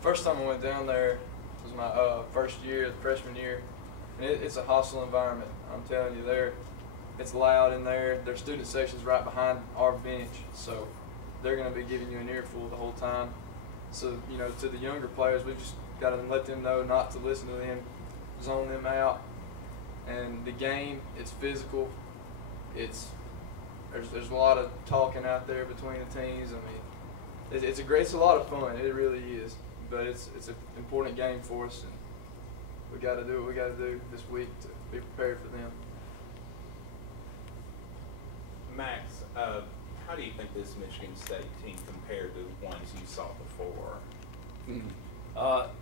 First time I went down there was my first year, the freshman year, and it's a hostile environment. I'm telling you, it's loud in there. Their student section's right behind our bench, so they're going to be giving you an earful the whole time. So, to the younger players, we just got to let them know not to listen to them, zone them out. And the game, it's physical. There's a lot of talking out there between the teams. I mean, it's a lot of fun. It really is. But it's an important game for us, and we got to do what we got to do this week to be prepared for them. Max, how do you think this Michigan State team compared to the ones you saw before?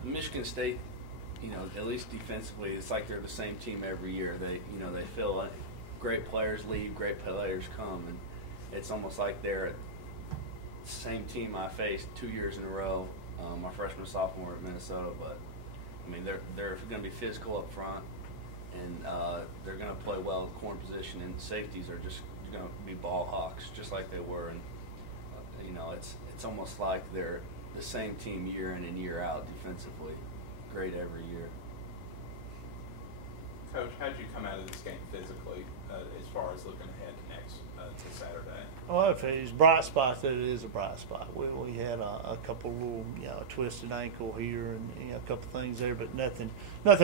Michigan State, at least defensively, it's like they're the same team every year. They feel like great players leave, great players come, and it's almost like they're the same team I faced 2 years in a row, my freshman and sophomore at Minnesota. But I mean, they're going to be physical up front, and they're going to play well in corner position, and safeties are just going to be ball hawks, just like they were. And it's almost like they're the same team year in and year out defensively, great every year. Coach, how did you come out of this game physically as far as looking ahead to Saturday? Well, if it's bright spot, that it is a bright spot. We had a couple little, twisted ankle here and a couple things there, but nothing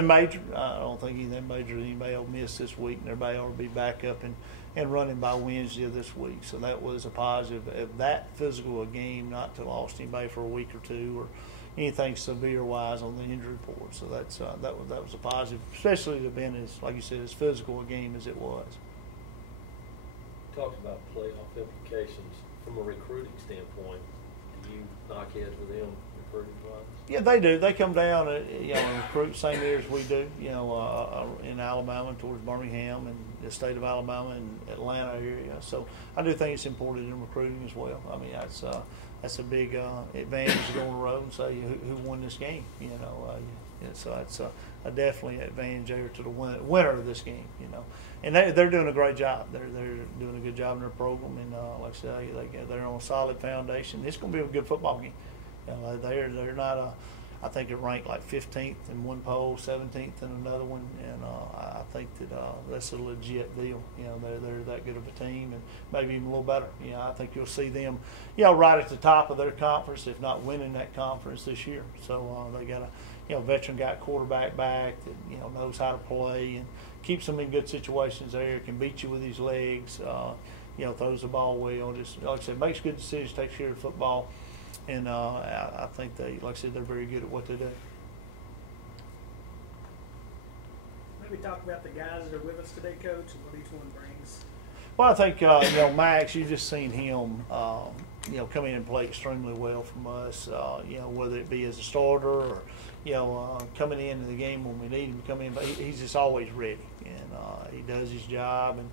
major. I don't think anything major that anybody will miss this week, and everybody ought to be back up and running by Wednesday of this week. So that was a positive. Of that physical a game, not to lost anybody for a week or two or anything severe-wise on the injury report. So that was a positive, especially to have been as, like you said, as physical a game as it was. Talked about playoff implications from a recruiting standpoint. Do you knock heads with them recruiting-wise? Yeah, they do. They come down and recruit same year as we do. In Alabama towards Birmingham and the state of Alabama and Atlanta area. So I do think it's important in recruiting as well. I mean, that's a big advantage to go on the road and say who won this game. So that's a definitely advantage there to the winner of this game. And they're doing a great job. They're doing a good job in their program, and like I say, they're on a solid foundation. It's going to be a good football game. They're not I think they're ranked like 15th in one poll, 17th in another one, and I think that that's a legit deal. They're that good of a team, and maybe even a little better. I think you'll see them, right at the top of their conference, if not winning that conference this year. So they got a veteran guy quarterback back that knows how to play and keeps them in good situations there. Can beat you with his legs. Throws the ball well. Just like I said, makes good decisions, takes care of football. And I think like I said, they're very good at what they do. Maybe talk about the guys that are with us today, Coach, and what each one brings. Well, I think Max, you've just seen him, come in and play extremely well from us. Whether it be as a starter or coming into the game when we need him to come in, but he's just always ready, and he does his job. And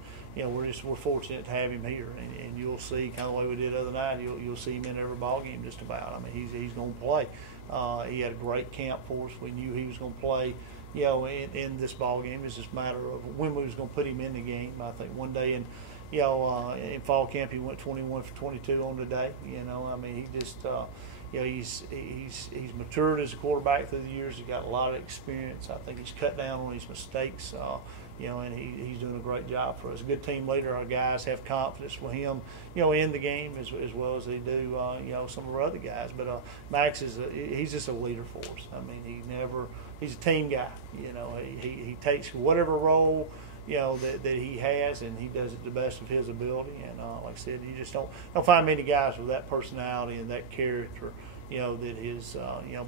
we're fortunate to have him here, and you'll see kind of the way we did the other night. You'll see him in every ball game just about. I mean, he's going to play. He had a great camp for us. We knew he was going to play. In this ball game, it's just a matter of when we was going to put him in the game. I think one day in fall camp he went 21 for 22 on the day. I mean, he just he's matured as a quarterback through the years. He's got a lot of experience. I think he's cut down on his mistakes. And he's doing a great job for us. A good team leader. Our guys have confidence with him, in the game as well as they do, some of our other guys. But Max he's just a leader for us. I mean, he's a team guy. He takes whatever role, that he has, and he does it to the best of his ability. And like I said, you just don't find many guys with that personality and that character, that has,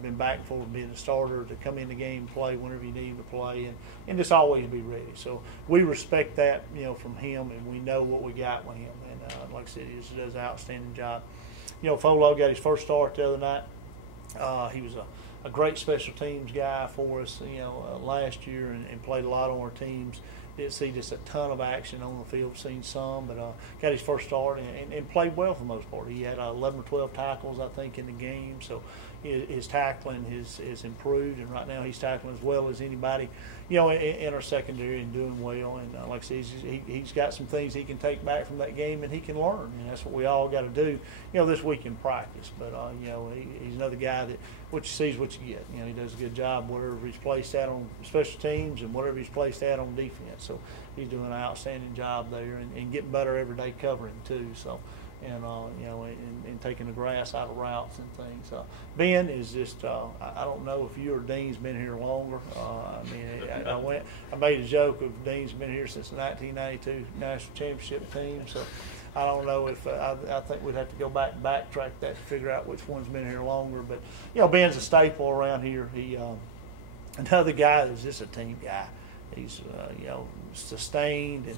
been back for being a starter to come in the game and play whenever you need him to play and just always be ready. So we respect that, from him, and we know what we got with him. And like I said, he just does an outstanding job. Folo got his first start the other night. He was a great special teams guy for us, last year and played a lot on our teams. Didn't see just a ton of action on the field, seen some, but got his first start and played well for the most part. He had 11 or 12 tackles, I think, in the game. So, his tackling has improved, and right now he's tackling as well as anybody, in our secondary and doing well. And like I said, he's got some things he can take back from that game and he can learn, and that's what we all got to do, this week in practice. But he's another guy that what you see is what you get. He does a good job wherever he's placed at on special teams and whatever he's placed at on defense. So he's doing an outstanding job there and getting better every day covering too. So. And taking the grass out of routes and things. Ben is just, I don't know if you or Dean's been here longer. I made a joke of Dean's been here since the 1992 National Championship team. So I don't know if, I think we'd have to go back and backtrack that to figure out which one's been here longer. But, Ben's a staple around here. He, another guy that's just a team guy. He's, sustained and,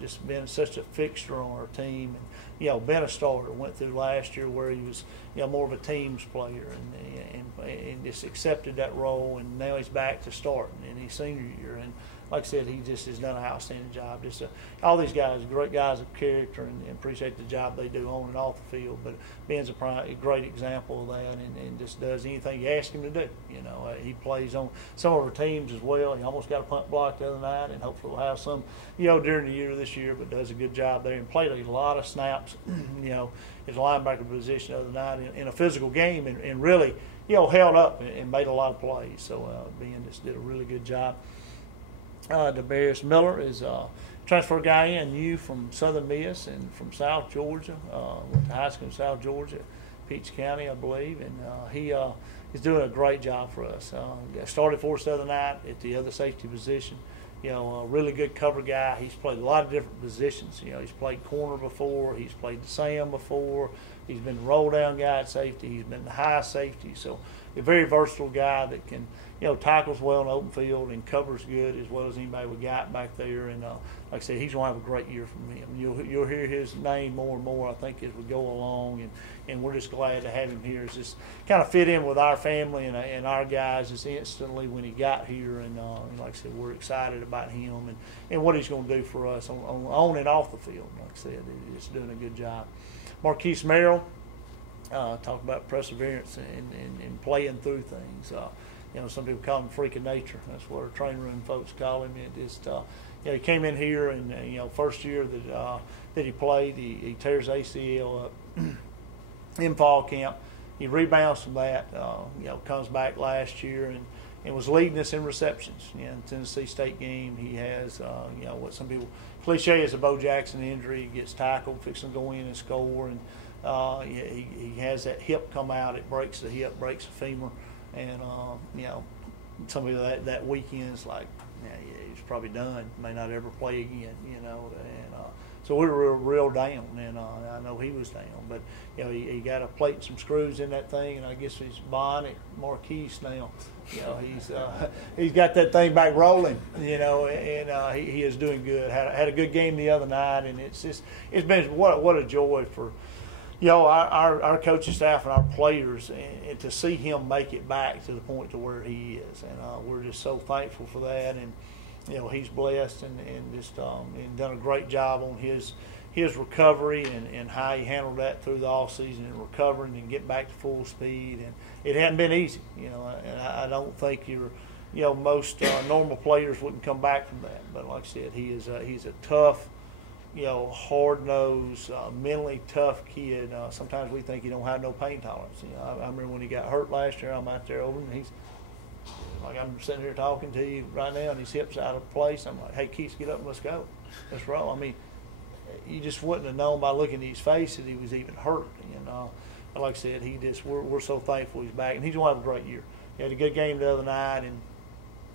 just been such a fixture on our team, and been a starter. Went through last year where he was, more of a teams player, and just accepted that role, and now he's back to starting in his senior year. And like I said, he just has done an outstanding job. Just all these guys, great guys of character, and appreciate the job they do on and off the field. But Ben's a great example of that, and just does anything you ask him to do. He plays on some of our teams as well. He almost got a punt block the other night, and hopefully we'll have some, during the year this year. But does a good job there and played a lot of snaps, his linebacker position the other night in a physical game, and really, held up and made a lot of plays. So Ben just did a really good job. DeBarius Miller is a transfer guy in new from Southern Miss and from South Georgia. Went to high school in South Georgia, Peach County, I believe, and he is doing a great job for us. Started for us the other night at the other safety position. A really good cover guy. He's played a lot of different positions. He's played corner before. He's played the Sam before. He's been the roll down guy at safety. He's been the high safety. So a very versatile guy that can, tackles well in the open field and covers good as well as anybody we got back there. And like I said, he's going to have a great year from him. You'll hear his name more and more, I think, as we go along. And we're just glad to have him here. It's just kind of fit in with our family and our guys just instantly when he got here. And like I said, we're excited about him and what he's going to do for us on and off the field. Like I said, he's doing a good job. Marquise Merrill, talk about perseverance and playing through things. Some people call him freak of nature. That's what our training room folks call him. It just, he came in here and first year that he played, he tears ACL up in fall camp. He rebounds from that. Comes back last year and was leading us in receptions. In Tennessee State game, he has what some people cliche is a Bo Jackson injury. He gets tackled, fixing to go in and score, and he has that hip come out. It breaks the hip, breaks the femur. And, somebody that weekend's like, he's probably done, may not ever play again, and so we were real down, and I know he was down. But, he got a plate and some screws in that thing, and I guess he's Bonnie Marquise now. He's got that thing back rolling, and he is doing good. Had a good game the other night, and it's been what a joy for our coaching staff and our players, and to see him make it back to the point to where he is, and we're just so thankful for that. And he's blessed and just and done a great job on his recovery and how he handled that through the off season and recovering and getting back to full speed. And it hadn't been easy, and I don't think most normal players wouldn't come back from that. But like I said, he's a tough, hard-nosed, mentally tough kid. Sometimes we think he don't have no pain tolerance. I remember when he got hurt last year, I'm out there over him, and he's like, I'm sitting here talking to you right now, and his hip's out of place. I'm like, hey, Keith, get up and let's go. Let's roll. I mean, you just wouldn't have known by looking at his face that he was even hurt. But like I said, we're so thankful he's back, and he's going to have a great year. He had a good game the other night, and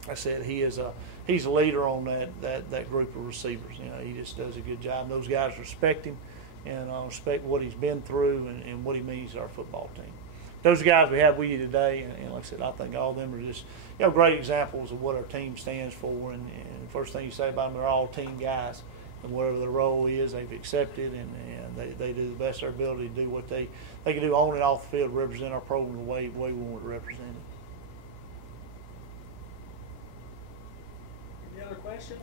I said he's a leader on that group of receivers. He just does a good job. Those guys respect him and respect what he's been through and what he means to our football team. Those guys we have with you today, and like I said, I think all of them are just great examples of what our team stands for. And the first thing you say about them, they're all team guys, and whatever their role is, they've accepted, and they do the best of their ability to do what they can do on and off the field, represent our program the way we want to represent it. Any other questions?